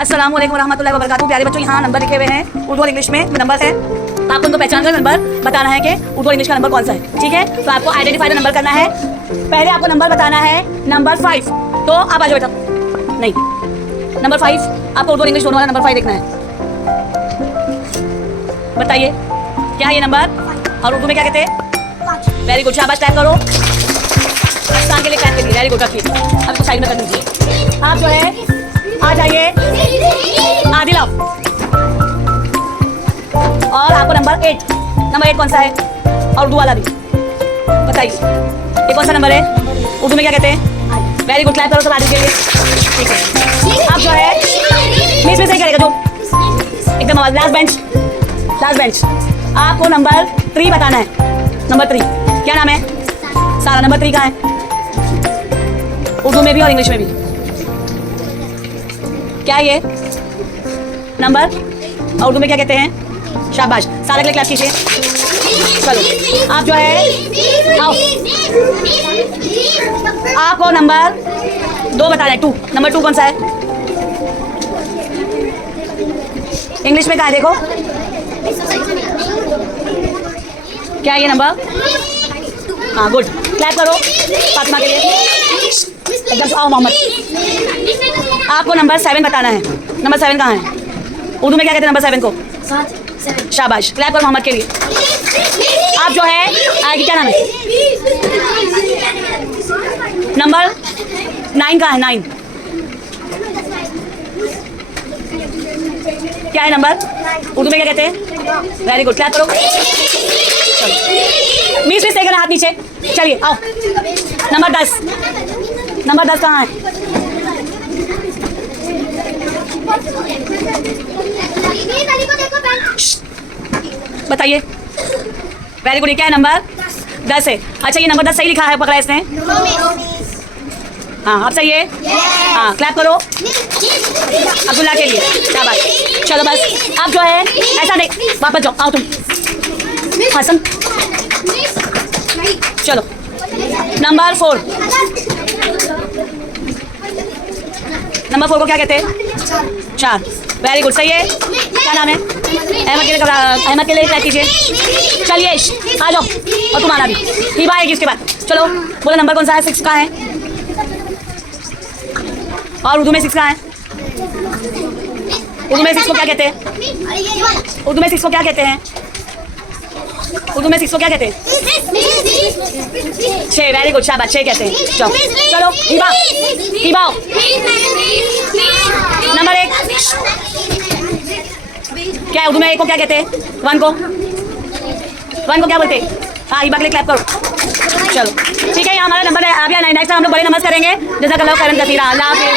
अस्सलाम वालेकुम रहमतुल्लाहि व बरकातहू। प्यारे बच्चों, यहाँ नंबर लिखे हुए हैं उर्दू और इंग्लिश में नंबर है। आपको उनको पहचान कर नंबर बताना है कि उर्दू और इंग्लिश का नंबर कौन सा है। ठीक है, तो आपको आइडेंटिफाई द नंबर करना है। पहले आपको नंबर बताना है नंबर 5। तो आप आ जाओ बेटा। नहीं, नंबर 5 आपको उर्दू और इंग्लिश दोनों वाला नंबर 5 देखना है। बताइए क्या है ये नंबर और उर्दू में क्या कहते हैं? वेरी गुड, शाबाश, टाइप करो। पाकिस्तान के लिए टाइप करिए। वेरी गुड, रखिए। अब इसको साइड में कर दीजिए। आप जो है आ जाइए आदिल आप। और आपको नंबर 8 कौन सा है? और उर्दू वाला भी बताइए, ये कौन सा नंबर है? उर्दू में क्या कहते हैं? वेरी गुड, क्लैप करो सब आदिल के लिए। ठीक है, आप जो है मिस में सही करेगा जो एकदम आवाज। Last bench. आपको नंबर 3 बताना है। नंबर 3 क्या नाम है? सारा। नंबर 3 कहाँ है? उर्दू में भी और इंग्लिश में भी क्या है ये नंबर? और उर्दू में क्या कहते हैं? शाबाश, सारा के लिए क्लास कीजिए। चलो, आप जो है आओ। आपको नंबर 2 बताना है। 2 नंबर 2 कौन सा है? इंग्लिश में कहा है? देखो क्या है ये नंबर? हाँ, गुड, क्लैप करो फातिमा के लिए। एकदम आओ मोहम्मद। आपको नंबर 7 बताना है। नंबर 7 कहाँ है? उर्दू में क्या कहते हैं नंबर 7 को? शाबाश, क्लैप करो मोहम्मद के लिए। आप जो है आगे क्या नाम है? नंबर 9 कहाँ है? 9 क्या है नंबर? उर्दू में क्या कहते हैं? वेरी गुड, क्लैप करो। मिस सही करना, हाथ नीचे। चलिए आओ। नंबर 10 कहाँ है? बताइए। वेरी गुड, ये क्या है? नंबर 10 है। अच्छा, ये नंबर 10 सही लिखा है, पकड़ा इसने। हाँ, आप सही है। हाँ, क्लैप करो अब्दुल्ला के लिए। शाबाश। चलो बस, आप जो है ऐसा नहीं, वापस जाओ। आओ तुम हसन। चलो, नंबर 4 को क्या कहते हैं? 4। वेरी गुड, सही है। क्या नाम है? अहमद के लिए ट्राई कीजिए। चलिए आ जाओ। और तुम्हारा भी हिबा आएगी इसके बाद। चलो बोलो, नंबर कौन सा है? 6 का है। और उर्दू में 6 का है? उर्दू में 6 को क्या कहते हैं? उर्दू में 6 को क्या कहते हैं? 6। वेरी गुड, शाबाश, 6 कहते हैं। चलो हिबा नंबर 1 क्या है? उर्दू में 1 को क्या कहते हैं? 1 को क्या बोलते हैं? हाँ, हिबा के लिए क्लैप करो। चलो ठीक है, यहाँ हमारा नंबर है। अभी नेक्स्ट टाइम हम लोग बड़े नंबर करेंगे। जज़ाकल्लाहु खैरन कसीरा। अल्लाह हाफ़िज़।